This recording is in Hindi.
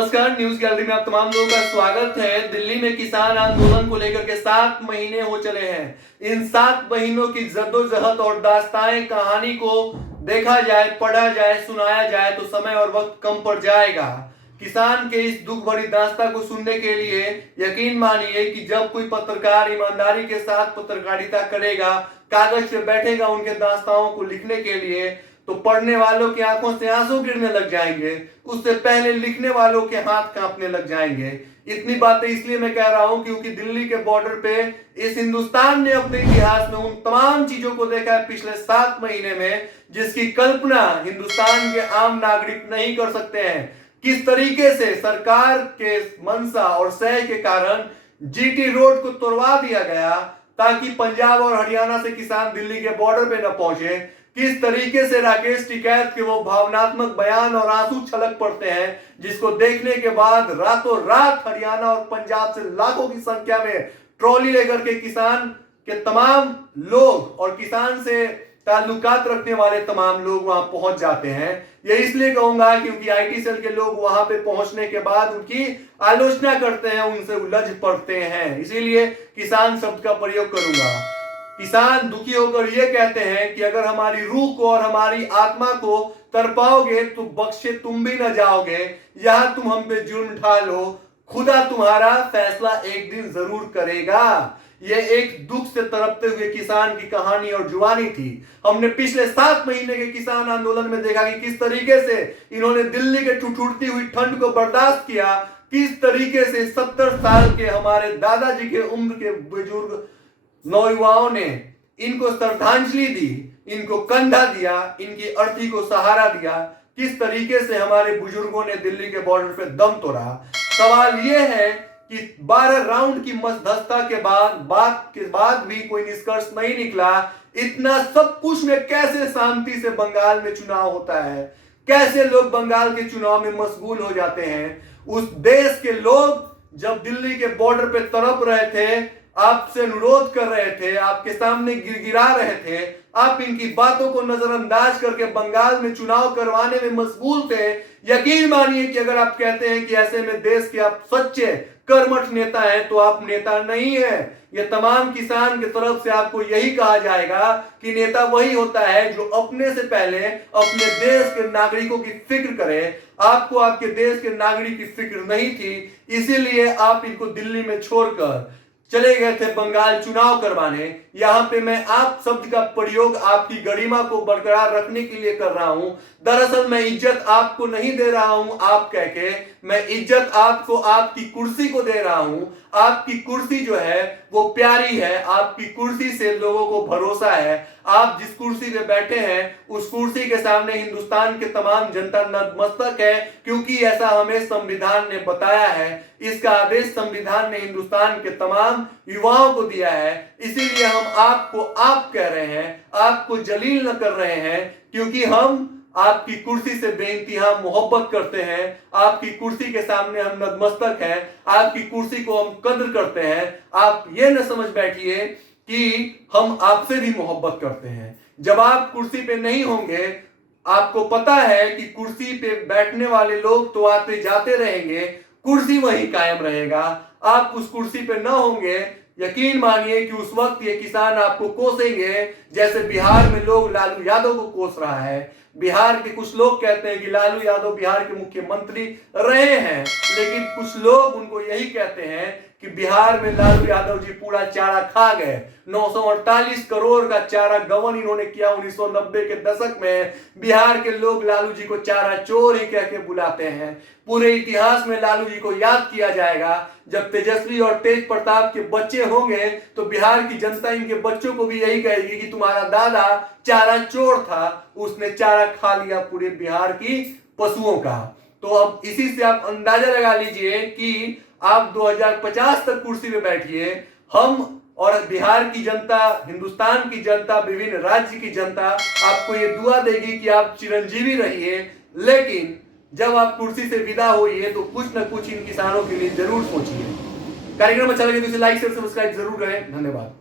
नमस्कार, न्यूज गैलरी में आप तमाम लोगों का स्वागत है। दिल्ली में किसान आंदोलन को लेकर के 7 महीने हो चले हैं। इन 7 महीनों की जद्दोजहद और दास्तान कहानी को देखा जाए, पढ़ा जाए, सुनाया जाए तो समय और वक्त कम पड़ जाएगा। किसान के इस दुख भरी दास्तां को सुनने के लिए यकीन मानिए कि जब कोई पत्रकार ईमानदारी के साथ पत्रकारिता करेगा, कागज पे बैठेगा उनके दास्तानों को लिखने के लिए, तो पढ़ने वालों की आंखों से आंसू गिरने लग जाएंगे। उससे पहले लिखने वालों के हाथ कांपने लग जाएंगे। इतनी बातें इसलिए मैं कह रहा हूं क्योंकि दिल्ली के बॉर्डर पे इस हिंदुस्तान ने अपने इतिहास में उन तमाम चीजों को देखा है पिछले 7 महीने में, जिसकी कल्पना हिंदुस्तान के आम नागरिक नहीं कर सकते हैं। किस तरीके से सरकार के मंशा और सह के कारण जीटी रोड को तोड़वा दिया गया ताकि पंजाब और हरियाणा से किसान दिल्ली के बॉर्डर पे न पहुंचे। किस तरीके से राकेश टिकैत के वो भावनात्मक बयान और आंसू छलक पड़ते हैं, जिसको देखने के बाद रातों रात हरियाणा और पंजाब से लाखों की संख्या में ट्रॉली लेकर के किसान के तमाम लोग और किसान से ताल्लुकात रखने वाले तमाम लोग वहां पहुंच जाते हैं। ये इसलिए कहूंगा क्योंकि आईटी सेल के लोग वहां पे पहुंचने के बाद उनकी आलोचना करते हैं, उनसे उलझ पड़ते हैं। इसीलिए किसान शब्द का प्रयोग करूंगा। किसान दुखी होकर यह कहते हैं कि अगर हमारी रूह को और हमारी आत्मा को तड़पाओगे तो बख्शे तुम भी न जाओगे। यहां तुम हम पे जुर्म ढालो, खुदा तुम्हारा फैसला एक दिन जरूर करेगा। यह एक दुख से तड़पते हुए किसान की कहानी और जुबानी थी। हमने पिछले 7 महीने के किसान आंदोलन में देखा कि किस तरीके से इन्होंने दिल्ली के ठुठुरती हुई ठंड को बर्दाश्त किया, किस तरीके से 70 साल के हमारे दादाजी के उम्र के बुजुर्ग नौयुवाओं ने इनको श्रद्धांजलि दी, इनको कंधा दिया, इनकी अर्थी को सहारा दिया। किस तरीके से हमारे बुजुर्गों ने दिल्ली के बॉर्डर पे दम तोड़ा। सवाल यह है कि 12 राउंड की मध्यस्थता के बाद भी कोई निष्कर्ष नहीं निकला। इतना सब कुछ में कैसे शांति से बंगाल में चुनाव होता है, कैसे लोग बंगाल के चुनाव में मशगूल हो जाते हैं। उस देश के लोग जब दिल्ली के बॉर्डर पे तड़प रहे थे, आपसे अनुरोध कर रहे थे, आपके सामने गिड़गिड़ा रहे थे, आप इनकी बातों को नजरअंदाज करके बंगाल में चुनाव करवाने में मशगूल थे। यकीन मानिए कि अगर आप कहते हैं कि ऐसे में देश के आप सच्चे कर्मठ नेता हैं तो आप नेता नहीं है। ये तमाम किसान की तरफ से आपको यही कहा जाएगा कि नेता वही होता है जो अपने से पहले अपने देश के नागरिकों की फिक्र करे। आपको आपके देश के नागरिक की फिक्र नहीं थी, इसीलिए आप इनको दिल्ली में छोड़कर चले गए थे बंगाल चुनाव करवाने। यहां पे मैं आप शब्द का प्रयोग आपकी गरिमा को बरकरार रखने के लिए कर रहा हूं। दरअसल मैं इज्जत आपको नहीं दे रहा हूं आप कह के, मैं इज्जत आपको आपकी कुर्सी को दे रहा हूं। आपकी कुर्सी जो है वो प्यारी है, आपकी कुर्सी से लोगों को भरोसा है। आप जिस कुर्सी पे बैठे हैं उस कुर्सी के सामने हिंदुस्तान के तमाम जनता नतमस्तक है, क्योंकि ऐसा हमें संविधान ने बताया है। इसका आदेश संविधान ने हिंदुस्तान के तमाम युवाओं को दिया है। इसीलिए हम आपको आप कह रहे हैं, आपको जलील न कर रहे हैं, क्योंकि हम आपकी कुर्सी से बेइंतहा मोहब्बत करते हैं। आपकी कुर्सी के सामने हम नतमस्तक हैं, आपकी कुर्सी को हम कद्र करते हैं। आप ये न समझ बैठिए कि हम आपसे भी मोहब्बत करते हैं। जब आप कुर्सी पे नहीं होंगे, आपको पता है कि कुर्सी पे बैठने वाले लोग तो आते जाते रहेंगे, कुर्सी वहीं कायम रहेगा। आप उस कुर्सी पे न होंगे, यकीन मानिए कि उस वक्त ये किसान आपको कोसेंगे जैसे बिहार में लोग लालू यादव को कोस रहा है। बिहार के कुछ लोग कहते हैं कि लालू यादव बिहार के मुख्यमंत्री रहे हैं, लेकिन कुछ लोग उनको यही कहते हैं कि बिहार में लालू यादव जी पूरा चारा खा गए। 948 करोड़ का चारा गबन इन्होंने किया 1990 के दशक में। बिहार के लोग लालू जी को चारा चोर ही कह के बुलाते हैं। पूरे इतिहास में लालू जी को याद किया जाएगा। जब तेजस्वी और तेज प्रताप के बच्चे होंगे तो बिहार की जनता इनके बच्चों को भी यही कहेगी कि तुम्हारा दादा चारा चोर था, उसने चारा खा लिया पूरे बिहार की पशुओं का। तो अब इसी से आप अंदाजा लगा लीजिए कि आप 2050 तक कुर्सी पे बैठिए। हम और बिहार की जनता, हिंदुस्तान की जनता, विभिन्न राज्य की जनता आपको ये दुआ देगी कि आप चिरंजीवी रहिए। लेकिन जब आप कुर्सी से विदा होइए तो कुछ न कुछ इन किसानों के लिए जरूर सोचिए। कार्यक्रम अच्छा लगे तो इसे लाइक शेयर सब्सक्राइब जरूर करें। धन्यवाद।